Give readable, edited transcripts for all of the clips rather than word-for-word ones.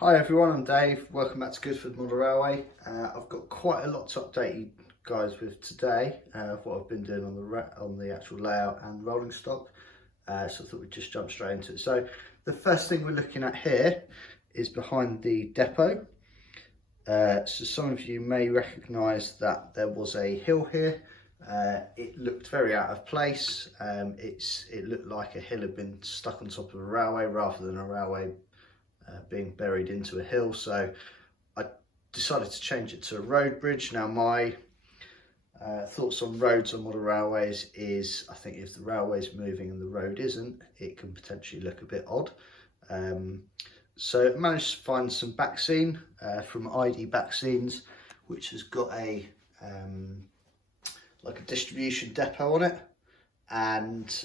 Hi everyone, I'm Dave. Welcome back to Goodford Model Railway. I've got quite a lot to update you guys with today of what I've been doing on the actual layout and rolling stock. So I thought we'd just jump straight into it. So the first thing we're looking at here is behind the depot. So some of you may recognise that there was a hill here. It looked very out of place. It looked like a hill had been stuck on top of a railway rather than a railway being buried into a hill, so I decided to change it to a road bridge. Now my thoughts on roads on model railways is I think if the railway's moving and the road isn't, it can potentially look a bit odd. So I managed to find some backscene from ID Backscenes, which has got a like a distribution depot on it, and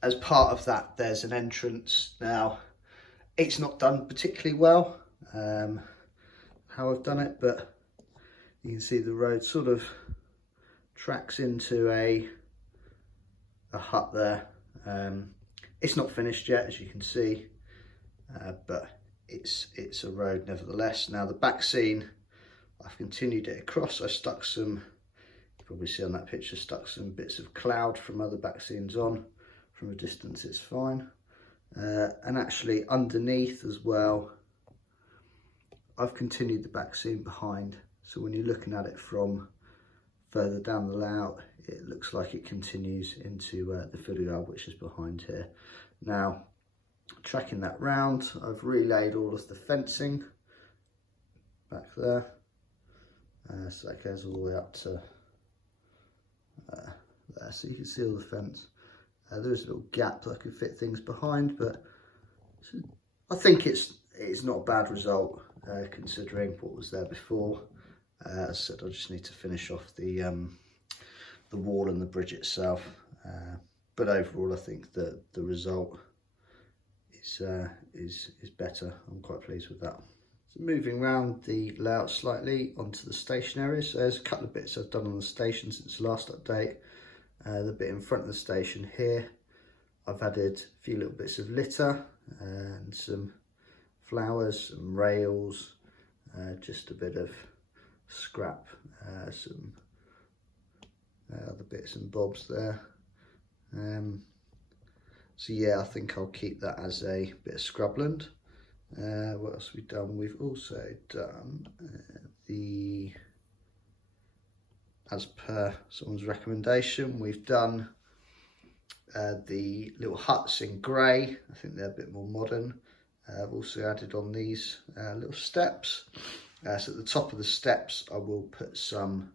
as part of that there's an entrance. Now it's not done particularly well how I've done it, but you can see the road sort of tracks into a hut there. It's not finished yet, as you can see, but it's a road nevertheless. Now the back scene, I've continued it across. I stuck some, you probably see on that picture, stuck some bits of cloud from other back scenes on. From a distance it's fine. And actually underneath as well, I've continued the back scene behind, so when you're looking at it from further down the layout, it looks like it continues into the fiddle yard, which is behind here. Now tracking that round, I've relayed all of the fencing back there, so that goes all the way up to there, so you can see all the fence. There is a little gap that I could fit things behind, but I think it's not a bad result considering what was there before. As I said, I just need to finish off the wall and the bridge itself, but overall I think that the result is better. I'm quite pleased with that. So moving around the layout slightly onto the station areas, so there's a couple of bits I've done on the station since the last update. The bit in front of the station here, I've added a few little bits of litter and some flowers, some rails, just a bit of scrap, some other bits and bobs there. So yeah, I think I'll keep that as a bit of scrubland. What else have we done? We've also done as per someone's recommendation, we've done the little huts in grey. I think they're a bit more modern. I've also added on these little steps. So at the top of the steps I will put some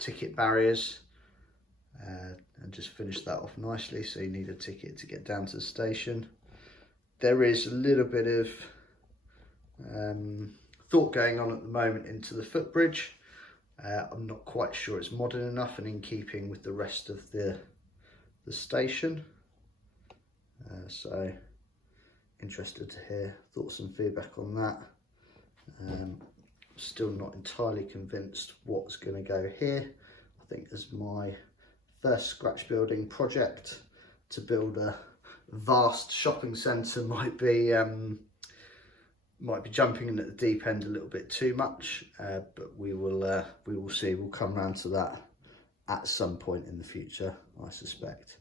ticket barriers and just finish that off nicely, so you need a ticket to get down to the station. There is a little bit of thought going on at the moment into the footbridge. I'm not quite sure it's modern enough and in keeping with the rest of the station. So interested to hear thoughts and feedback on that. Still not entirely convinced what's going to go here. I think as my first scratch building project to build a vast shopping centre might be jumping in at the deep end a little bit too much, but we will see. We'll come around to that at some point in the future, I suspect.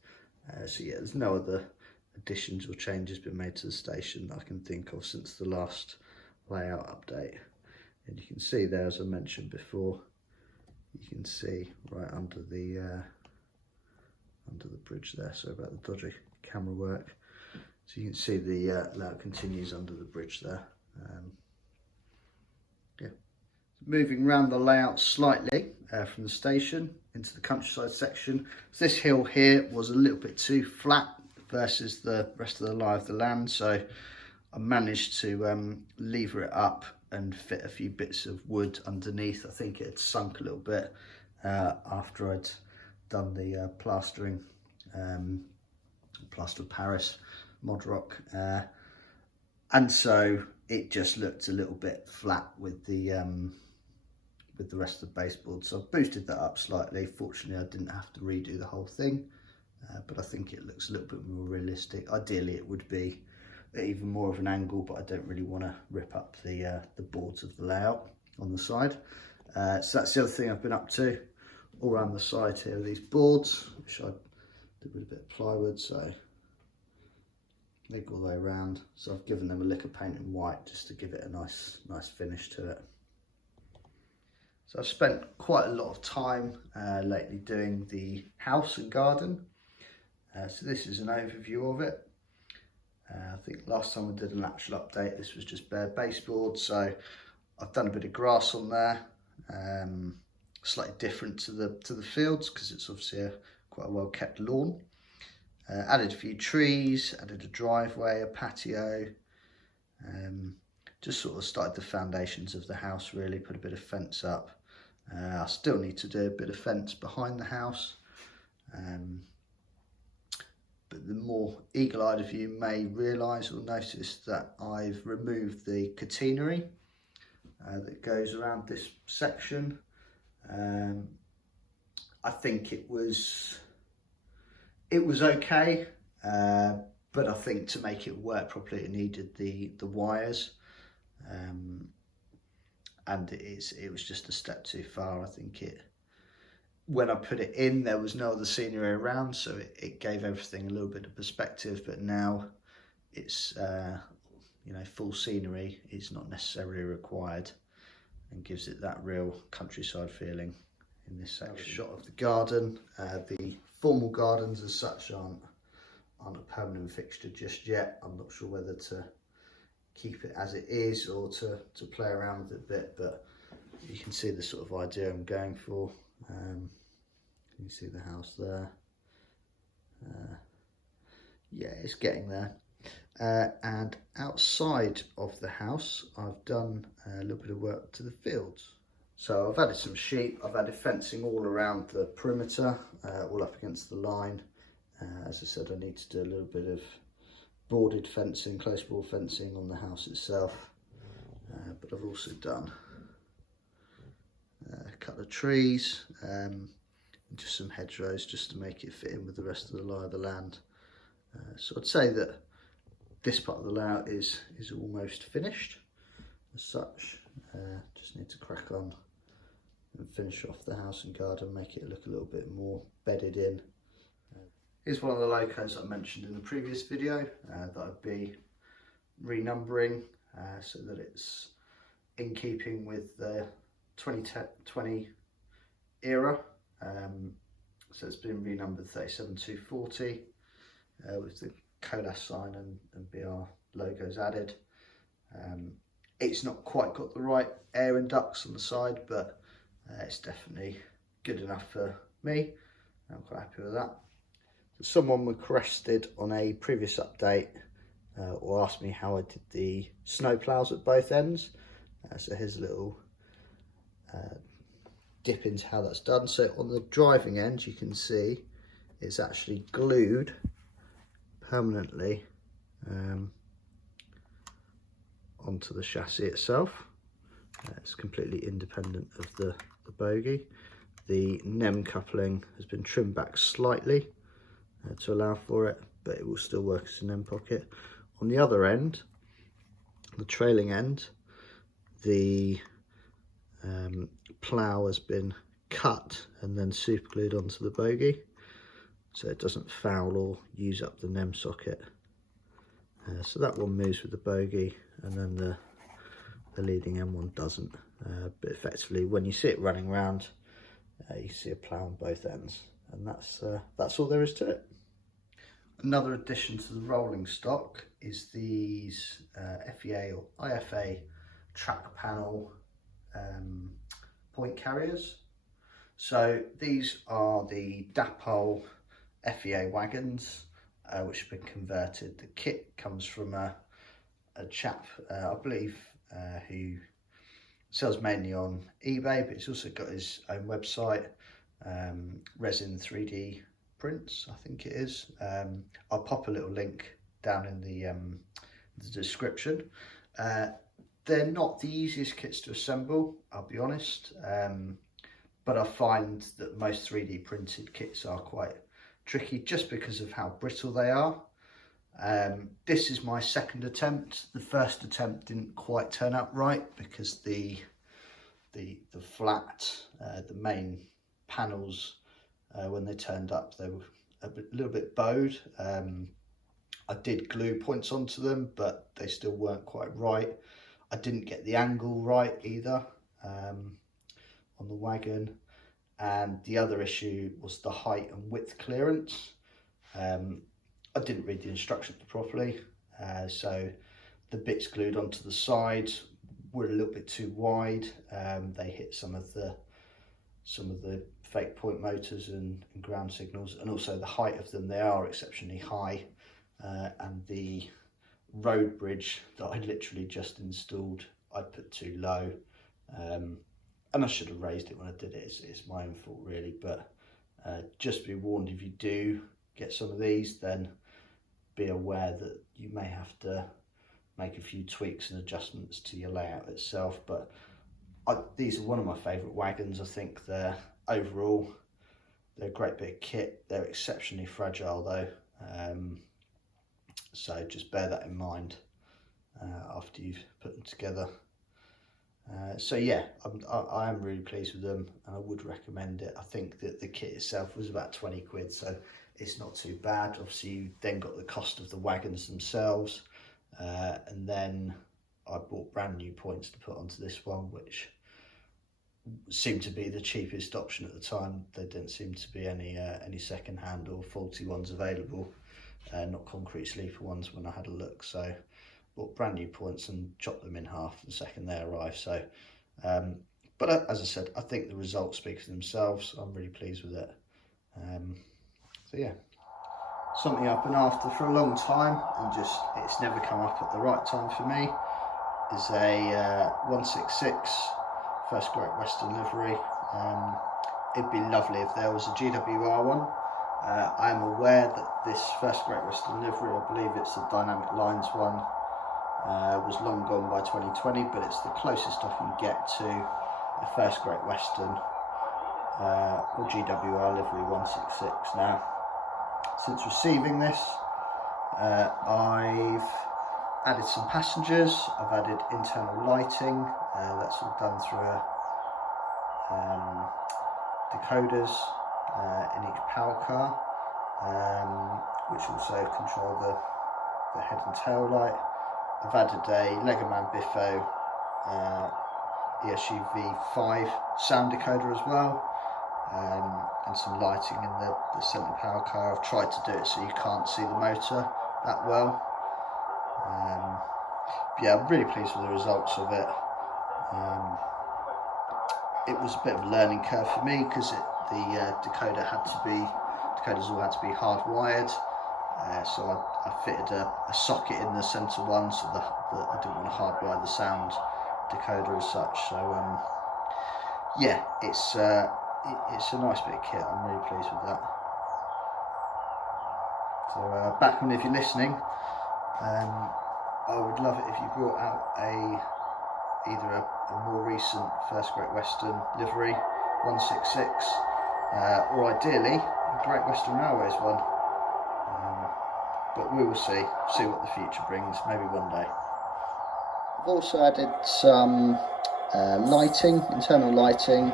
So yeah, there's no other additions or changes been made to the station that I can think of since the last layout update. And you can see there, as I mentioned before, you can see right under the bridge there. Sorry about the dodgy camera work. So you can see the layout continues under the bridge there. Yeah. Moving around the layout slightly from the station into the countryside section. So this hill here was a little bit too flat versus the rest of the lie of the land, so I managed to lever it up and fit a few bits of wood underneath. I think it had sunk a little bit after I'd done the plastering, plaster of Paris mod rock, and so it just looked a little bit flat with the rest of the baseboard. So I've boosted that up slightly. Fortunately, I didn't have to redo the whole thing, but I think it looks a little bit more realistic. Ideally, it would be even more of an angle, but I don't really want to rip up the boards of the layout on the side. So that's the other thing I've been up to. All around the side here are these boards, which I did with a bit of plywood, so they go all the way around. So I've given them a lick of paint in white just to give it a nice finish to it. So I've spent quite a lot of time lately doing the house and garden. So this is an overview of it. I think last time I did an actual update, this was just bare baseboard. So I've done a bit of grass on there, slightly different to the fields because it's obviously quite a well kept lawn. Added a few trees, added a driveway, a patio. Just sort of started the foundations of the house really, put a bit of fence up. I still need to do a bit of fence behind the house. But the more eagle-eyed of you may realise or notice that I've removed the catenary that goes around this section. I think it was okay, but I think to make it work properly it needed the wires, and it was just a step too far. I think when I put it in, there was no other scenery around, so it gave everything a little bit of perspective. But now it's you know, full scenery is not necessarily required and gives it that real countryside feeling in this section. Shot of the garden. The formal gardens as such aren't a permanent fixture just yet. I'm not sure whether to keep it as it is or to play around with it a bit, but you can see the sort of idea I'm going for. You see the house there. Yeah, it's getting there. And outside of the house, I've done a little bit of work to the fields. So I've added some sheep, I've added fencing all around the perimeter, all up against the line. As I said, I need to do a little bit of boarded fencing, close board fencing on the house itself. But I've also done a couple of trees, and just some hedgerows just to make it fit in with the rest of the lie of the land. So I'd say that this part of the layout is almost finished as such. Just need to crack on and finish off the house and garden, make it look a little bit more bedded in. Here's one of the locos I mentioned in the previous video that I'd be renumbering so that it's in keeping with the 2020 era. So it's been renumbered 37240 with the Colas sign and BR logos added. It's not quite got the right air and ducts on the side, but it's definitely good enough for me. I'm quite happy with that. So someone requested on a previous update or asked me how I did the snow ploughs at both ends. So here's a little dip into how that's done. So on the driving end, you can see it's actually glued permanently onto the chassis itself. It's completely independent of the bogie. The NEM coupling has been trimmed back slightly to allow for it, but it will still work as an NEM pocket. On the other end, the trailing end, the plough has been cut and then super glued onto the bogie, so it doesn't foul or use up the NEM socket. So that one moves with the bogie, and then the leading M1 doesn't. But effectively, when you see it running around, you see a plough on both ends, and that's all there is to it. Another addition to the rolling stock is these FEA or IFA track panel point carriers. So these are the Dapol FEA Wagons, which have been converted. The kit comes from a chap, I believe, who sells mainly on eBay, but he's also got his own website, Resin 3D Prints, I think it is. I'll pop a little link down in the description. They're not the easiest kits to assemble, I'll be honest, but I find that most 3D printed kits are quite tricky just because of how brittle they are. This is my second attempt. The first attempt didn't quite turn out right because the flat, the main panels, when they turned up, they were a little bit bowed. I did glue points onto them, but they still weren't quite right. I didn't get the angle right either on the wagon. And the other issue was the height and width clearance. I didn't read the instructions properly, so the bits glued onto the sides were a little bit too wide. They hit some of the fake point motors and ground signals, and also the height of them, they are exceptionally high, and the road bridge that I literally just installed I put too low, and I should have raised it when I did it. It's my own fault really, but just be warned, if you do get some of these, then be aware that you may have to make a few tweaks and adjustments to your layout itself. But these are one of my favourite wagons. I think they're a great bit of kit. They're exceptionally fragile though, so just bear that in mind after you've put them together. So yeah, I am really pleased with them, and I would recommend it. I think that the kit itself was about 20 quid, so it's not too bad. Obviously you then got the cost of the wagons themselves, and then I bought brand new points to put onto this one, which seemed to be the cheapest option at the time. There didn't seem to be any second hand or faulty ones available, not concrete sleeper ones when I had a look. So bought brand new points and chopped them in half the second they arrived. So but as I said, I think the results speak for themselves. I'm really pleased with it. So yeah, something I've been after for a long time, and just it's never come up at the right time for me, is a 166 First Great Western livery. It'd be lovely if there was a GWR one. I am aware that this First Great Western livery, I believe it's the Dynamic Lines one, was long gone by 2020, but it's the closest I can get to a First Great Western or GWR livery 166 now. Since receiving this, I've added some passengers, I've added internal lighting, that's all done through decoders in each power car, which also control the head and tail light. I've added a Legomanbiffo ESUV5 sound decoder as well, and some lighting in the centre power car. I've tried to do it so you can't see the motor that well. But yeah, I'm really pleased with the results of it. It was a bit of a learning curve for me because the decoders all had to be hardwired. So I fitted a socket in the centre one, so that I didn't want to hardwire the sound decoder as such. So yeah, it's a nice bit of kit. I'm really pleased with that. So Bachmann, if you're listening, I would love it if you brought out either a more recent First Great Western livery 166, or ideally a Great Western Railways one. But we will see what the future brings, maybe one day. I've also added some lighting, internal lighting,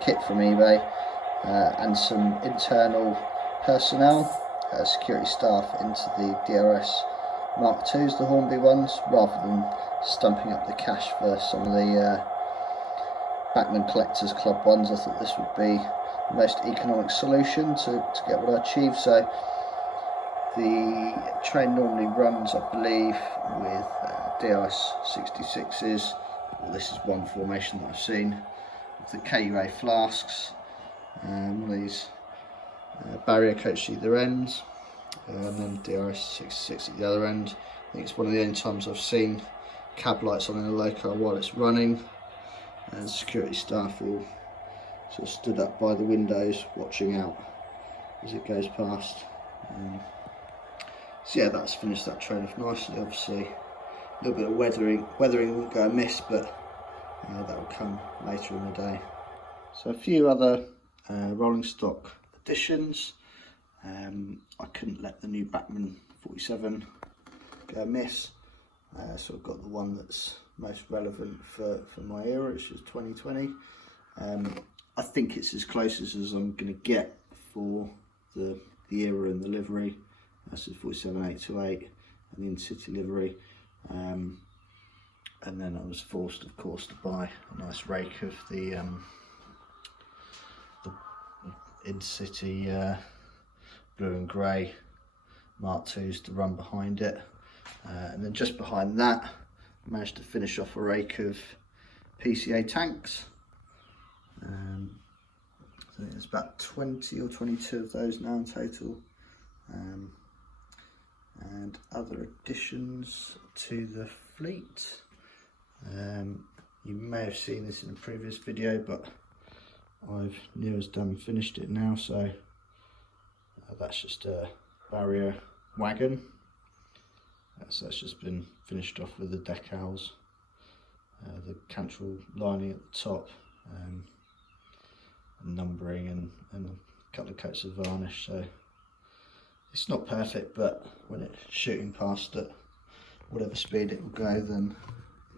kit from eBay, and some internal personnel, security staff into the DRS Mark IIs, the Hornby ones, rather than stumping up the cash for some of the Bachmann Collectors Club ones. I thought this would be the most economic solution to get what I achieved. So the train normally runs, I believe, with DRS 66s. Well, this is one formation that I've seen, with the KUA flasks, one of these barrier coats at either end, and then DRS 66 at the other end. I think it's one of the only times I've seen cab lights on in a loco while it's running, and security staff all sort of stood up by the windows watching out as it goes past. So yeah, that's finished that train off nicely. Obviously a little bit of weathering won't go amiss, but that will come later in the day. So a few other rolling stock additions. I couldn't let the new Bachmann 47 go miss. So I've got the one that's most relevant for my era, which is 2020. I think it's as close as I'm going to get for the era and the livery. That's the 47828 and the Intercity livery. And then I was forced, of course, to buy a nice rake of the Intercity blue and grey Mark IIs to run behind it. And then just behind that, I managed to finish off a rake of PCA tanks. I think there's about 20 or 22 of those now in total. And other additions to the fleet. You may have seen this in a previous video, but I've near as done finished it now. So that's just a barrier wagon. So that's just been finished off with the decals, the cantrell lining at the top, and numbering and a couple of coats of varnish. So it's not perfect, but when it's shooting past at whatever speed it will go, then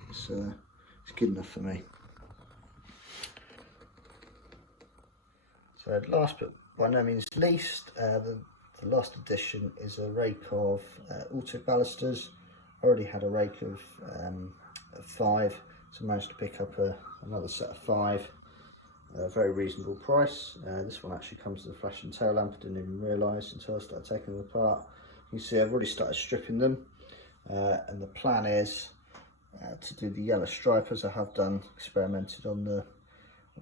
it's good enough for me. So last but by no means least, the last addition is a rake of autoballasters. I already had a rake of 5, so I managed to pick up another set of 5. A very reasonable price. This one actually comes with a flashing tail lamp. I didn't even realise until I started taking them apart. You can see I've already started stripping them, and the plan is to do the yellow stripe, as I have done, experimented on the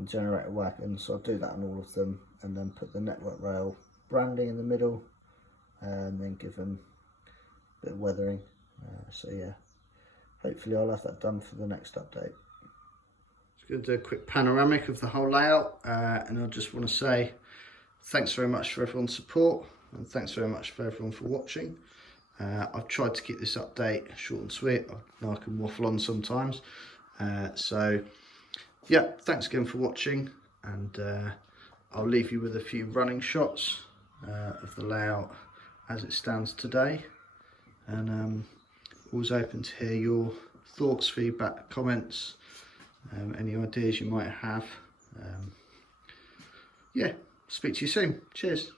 generator wagon. So I'll do that on all of them, and then put the network rail branding in the middle, and then give them a bit of weathering. So yeah, hopefully I'll have that done for the next update. Just going to do a quick panoramic of the whole layout, and I just want to say thanks very much for everyone's support, and thanks very much for everyone for watching. I've tried to keep this update short and sweet. I know I can waffle on sometimes, so yeah, thanks again for watching, and I'll leave you with a few running shots of the layout as it stands today, and always open to hear your thoughts, feedback, comments, any ideas you might have. Yeah, speak to you soon. Cheers.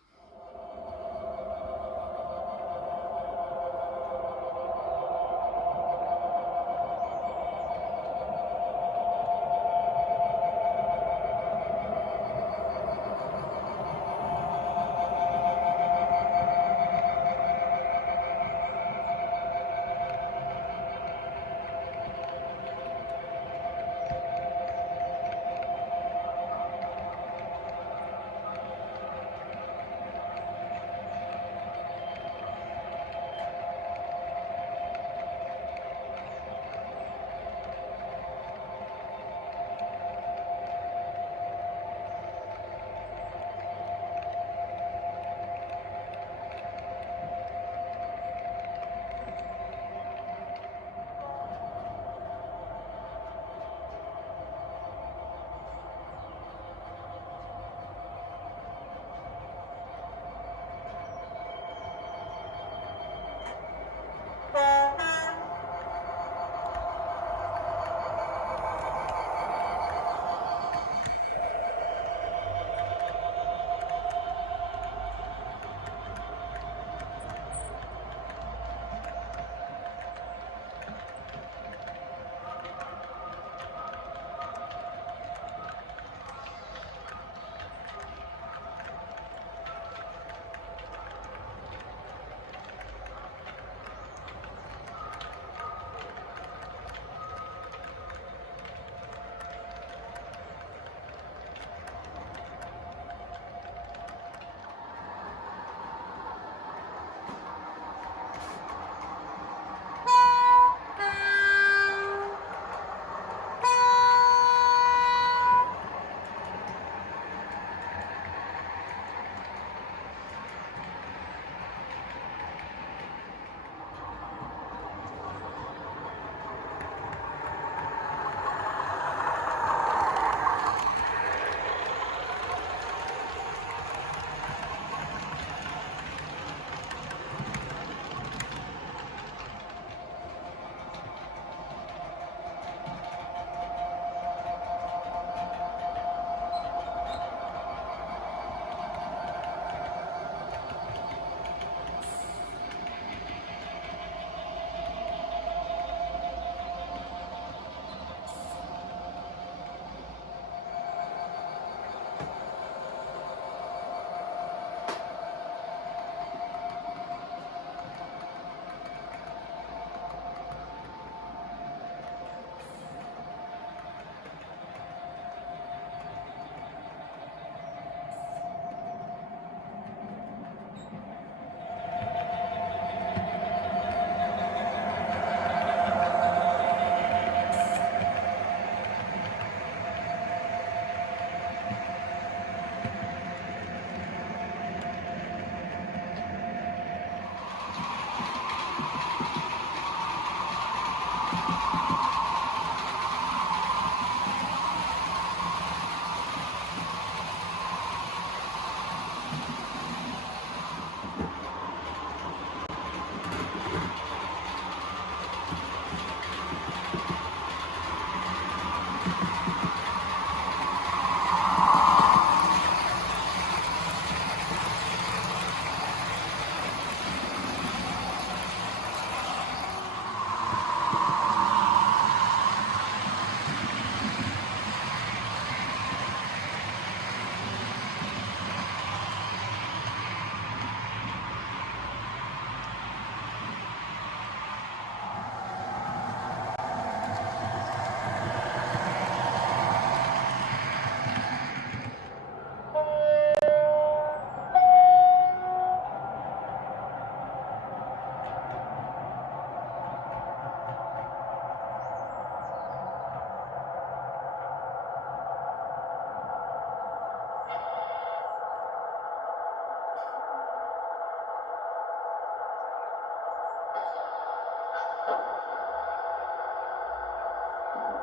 Welcome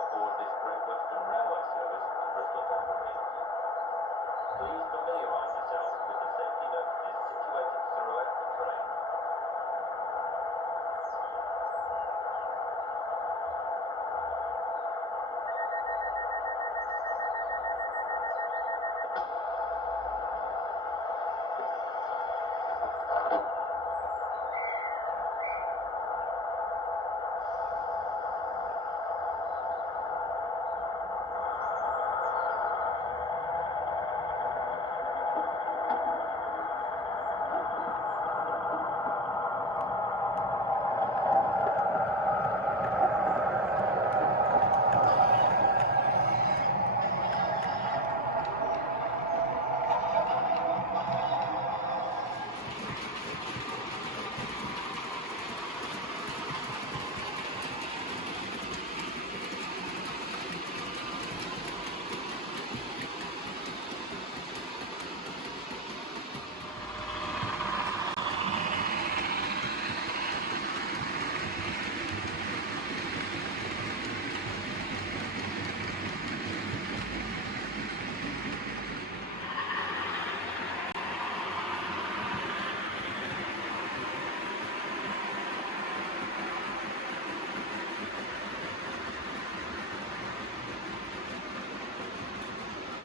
aboard this Great Western Railway service to Bristol Temple Meads. Please familiarise yourself with the safety notices